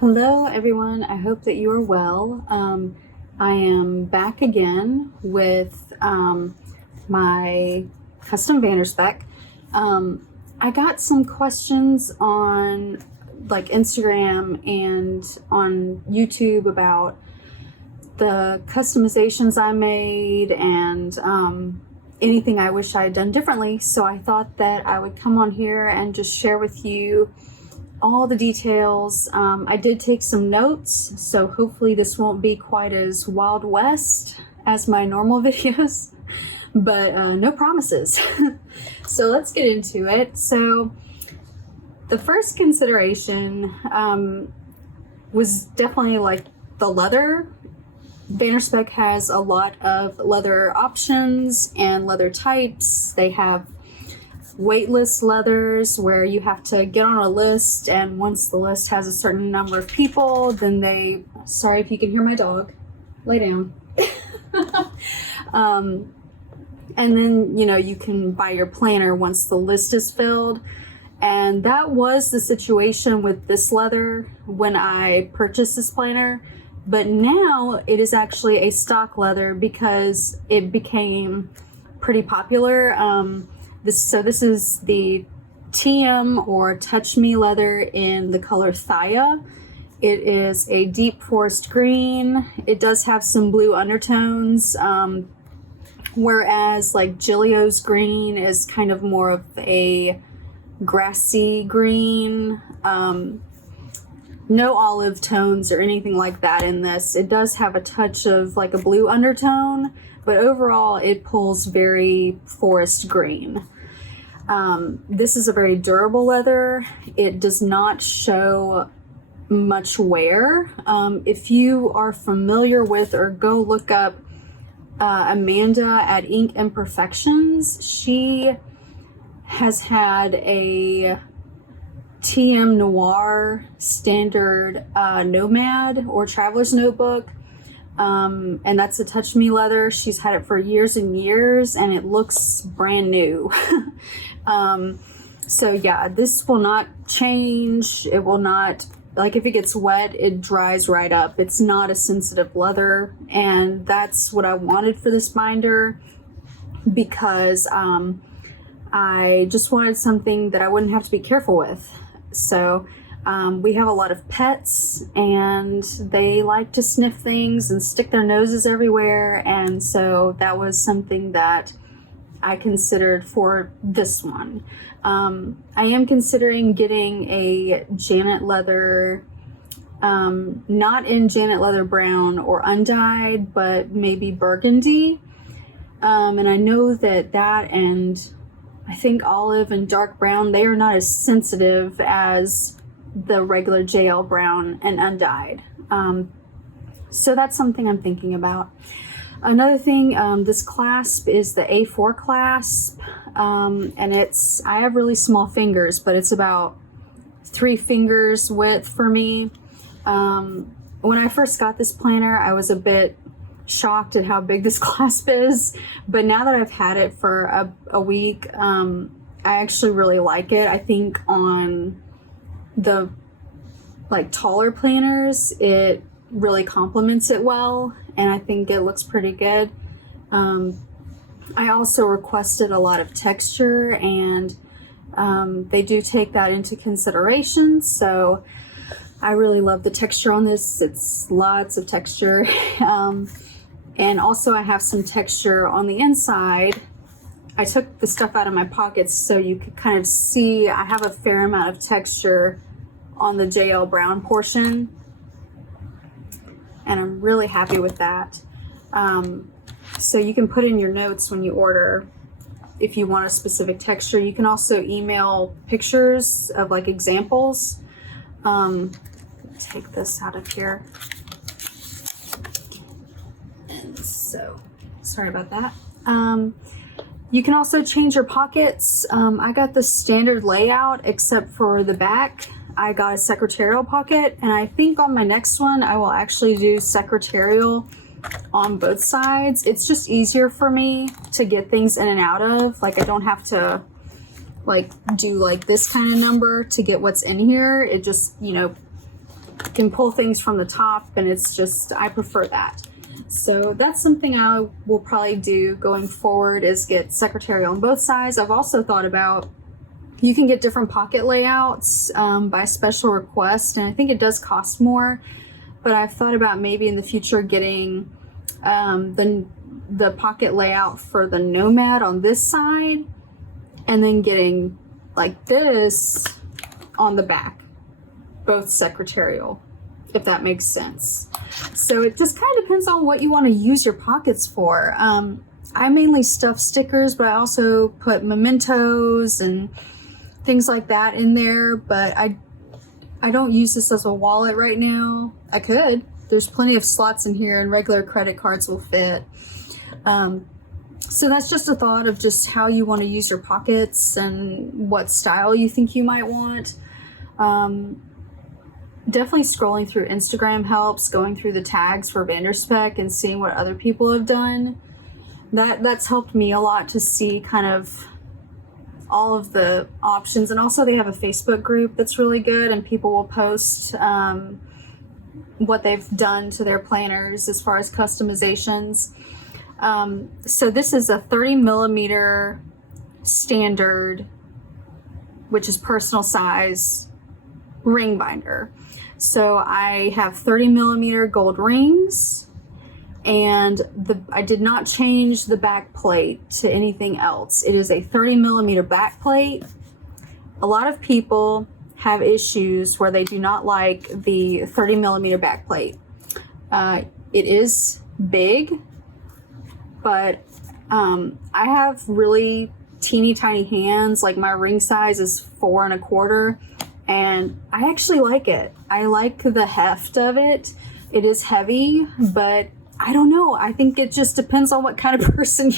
Hello everyone, I hope that you are well. I am back again with my custom Spek. I got some questions on like Instagram and on YouTube about the customizations I made and anything I wish I had done differently. So I thought that I would come on here and just share with you all the details. I did take some notes, so hopefully this won't be quite as Wild West as my normal videos, but no promises. So let's get into it. So the first consideration was definitely like the leather. Spek has a lot of leather options and leather types. They have waitlist leathers where you have to get on a list, and once the list has a certain number of people, then they, sorry if you can hear my dog, lay down. And then, you know, you can buy your planner once the list is filled. And that was the situation with this leather when I purchased this planner. But now it is actually a stock leather because it became pretty popular. This is the TM or Touch Me leather in the color Thuya. It is a deep forest green. It does have some blue undertones, whereas like Gilio's green is kind of more of a grassy green. No olive tones or anything like that in this. It does have a touch of like a blue undertone, but overall it pulls very forest green. This is a very durable leather. It does not show much wear. If you are familiar with or go look up Amanda at Ink Imperfections, she has had a TM Noir standard Nomad or Traveler's Notebook. And that's a Touch Me leather. She's had it for years and years and it looks brand new. So yeah, this will not change. It will not, like if it gets wet, it dries right up. It's not a sensitive leather, and that's what I wanted for this binder because I just wanted something that I wouldn't have to be careful with. So we have a lot of pets and they like to sniff things and stick their noses everywhere, and so that was something that I considered for this one. I am considering getting a Janet leather, not in Janet leather brown or undyed, but maybe burgundy. And I know that and I think olive and dark brown, they are not as sensitive as the regular JL brown and undyed. So that's something I'm thinking about. Another thing, this clasp is the A4 clasp, and I have really small fingers, but it's about 3 fingers width for me. When I first got this planner, I was a bit shocked at how big this clasp is, but now that I've had it for a week, I actually really like it. I think on the like taller planners, it really complements it well, and I think it looks pretty good. I also requested a lot of texture, and they do take that into consideration, so I really love the texture on this. It's lots of texture. And also I have some texture on the inside. I took the stuff out of my pockets so you could kind of see I have a fair amount of texture on the JL brown portion, and I'm really happy with that. So you can put in your notes when you order if you want a specific texture. You can also email pictures of like examples. Take this out of here. And so, sorry about that. You can also change your pockets. I got the standard layout except for the back. I got a Secretarial pocket, and I think on my next one I will actually do Secretarial on both sides. It's just easier for me to get things in and out of. Like I don't have to like do like this kind of number to get what's in here. It just, you know, can pull things from the top, and it's just, I prefer that. So that's something I will probably do going forward, is get Secretarial on both sides. I've also thought about, you can get different pocket layouts by special request, and I think it does cost more, but I've thought about maybe in the future getting the pocket layout for the Nomad on this side, and then getting like this on the back, both Secretarial, if that makes sense. So it just kind of depends on what you want to use your pockets for. I mainly stuff stickers, but I also put mementos and things like that in there, but I don't use this as a wallet right now. I could. There's plenty of slots in here, and regular credit cards will fit. So that's just a thought of just how you want to use your pockets and what style you think you might want. Definitely scrolling through Instagram helps, going through the tags for Spek and seeing what other people have done. That's helped me a lot to see kind of all of the options. And also they have a Facebook group that's really good, and people will post what they've done to their planners as far as customizations. So this is a 30 millimeter standard, which is personal size ring binder. So I have 30 millimeter gold rings, and I did not change the back plate to anything else. It is a 30 millimeter back plate. A lot of people have issues where they do not like the 30 millimeter back plate. It is big, but I have really teeny tiny hands. Like my ring size is 4 1/4, and I actually like it. I like the heft of it. It is heavy, but I don't know. I think it just depends on what kind of person,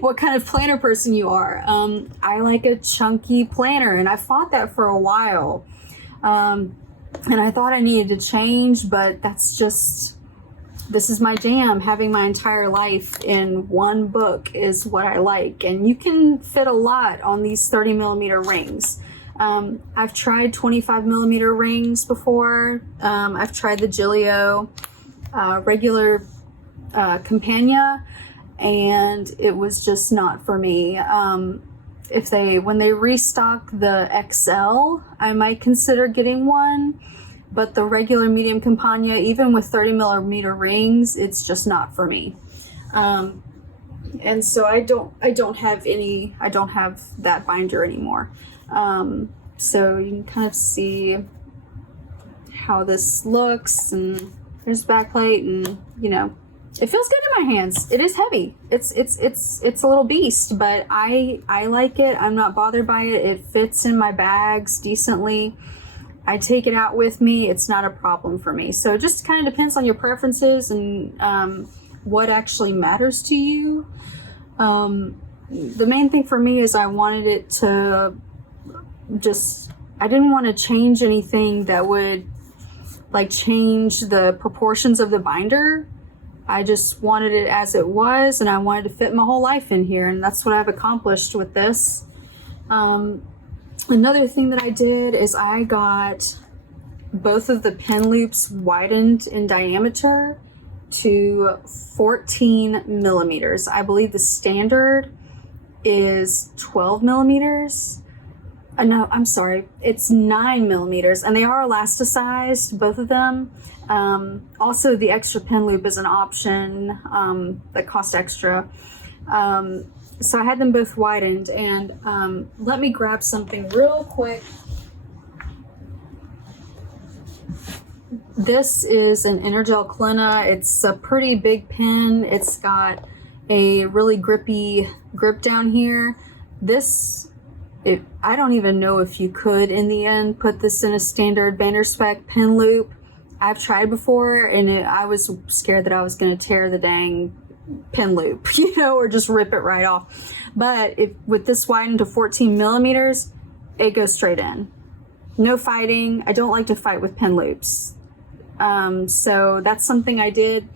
what kind of planner person you are. I like a chunky planner, and I fought that for a while. And I thought I needed to change, but this is my jam. Having my entire life in one book is what I like. And you can fit a lot on these 30 millimeter rings. I've tried 25 millimeter rings before. I've tried the Gilio regular Campagna, and it was just not for me. When they restock the XL, I might consider getting one, but the regular medium Campagna, even with 30 millimeter rings, it's just not for me. And so I don't have that binder anymore. So you can kind of see how this looks, and there's backplate, and it feels good in my hands. It is heavy. It's a little beast, but I like it. I'm not bothered by it. It fits in my bags decently. I take it out with me. It's not a problem for me. So it just kind of depends on your preferences and what actually matters to you. The main thing for me is I wanted it to I didn't want to change anything that would like change the proportions of the binder. I just wanted it as it was, and I wanted to fit my whole life in here, and that's what I've accomplished with this. Another thing that I did is I got both of the pen loops widened in diameter to 14 millimeters. I believe the standard is 12 millimeters. No, I'm sorry, it's 9 millimeters, and they are elasticized, both of them. Also, the extra pen loop is an option that costs extra. So I had them both widened, and let me grab something real quick. This is an Energel Clina. It's a pretty big pen. It's got a really grippy grip down here. I don't even know if you could, in the end, put this in a standard Spek pen loop. I've tried before, and I was scared that I was going to tear the dang pen loop, or just rip it right off. But with this widened to 14 millimeters, it goes straight in. No fighting. I don't like to fight with pen loops. So that's something I did.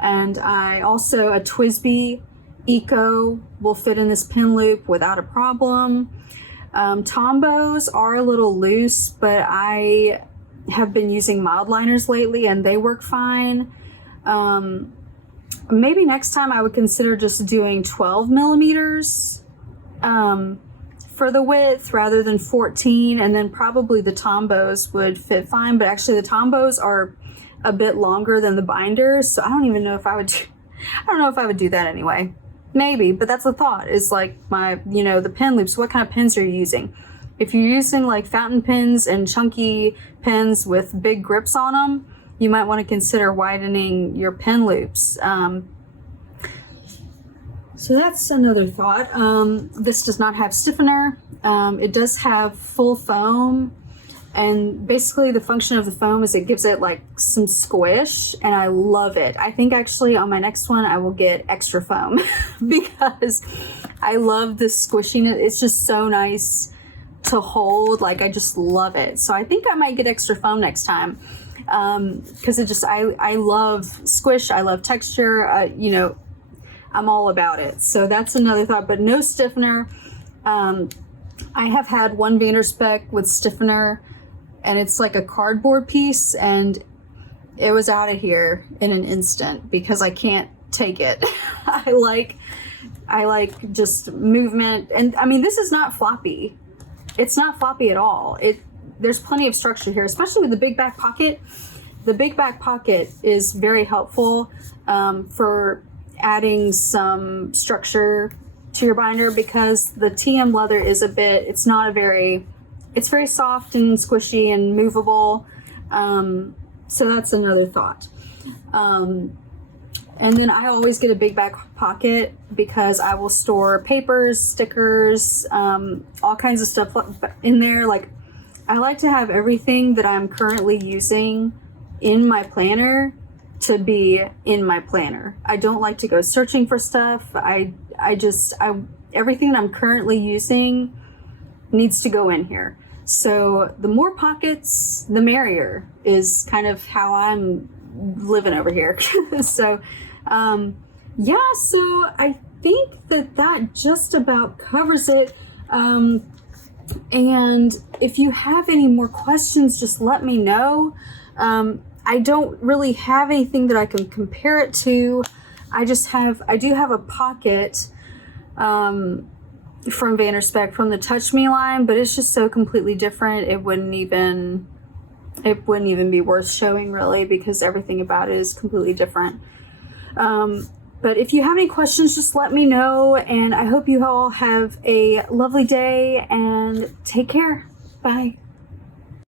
And I also, a TWSBI Eco will fit in this pen loop without a problem. Tombos are a little loose, but I have been using mild liners lately and they work fine. Maybe next time I would consider just doing 12 millimeters for the width rather than 14, and then probably the Tombos would fit fine, but actually the Tombos are a bit longer than the binders, so I don't even know if I would do that anyway. Maybe, but that's a thought, is like my, the pen loops. What kind of pens are you using? If you're using like fountain pens and chunky pens with big grips on them, you might want to consider widening your pen loops. So that's another thought. This does not have stiffener. It does have full foam, and basically the function of the foam is it gives it like some squish, and I love it. I think actually on my next one I will get extra foam because I love the squishiness. It's just so nice to hold. Like, I just love it. So I think I might get extra foam next time. Because I love squish, I love texture, I'm all about it. So that's another thought, but no stiffener. I have had one Spek with stiffener, and it's like a cardboard piece, and it was out of here in an instant because I can't take it. I like just movement, and I mean, this is not floppy. It's not floppy at all. There's plenty of structure here, especially with the big back pocket. The big back pocket is very helpful for adding some structure to your binder, because the TM leather is it's very soft and squishy and movable. So that's another thought. And then I always get a big back pocket because I will store papers, stickers, all kinds of stuff in there. Like, I like to have everything that I'm currently using in my planner to be in my planner. I don't like to go searching for stuff. Everything that I'm currently using needs to go in here. So the more pockets, the merrier, is kind of how I'm living over here. So, so I think that just about covers it. And if you have any more questions, just let me know. I don't really have anything that I can compare it to. I do have a pocket from Spek from the Touch Me line, but it's just so completely different. It wouldn't even be worth showing, really, because everything about it is completely different. But if you have any questions, just let me know, and I hope you all have a lovely day, and take care. Bye.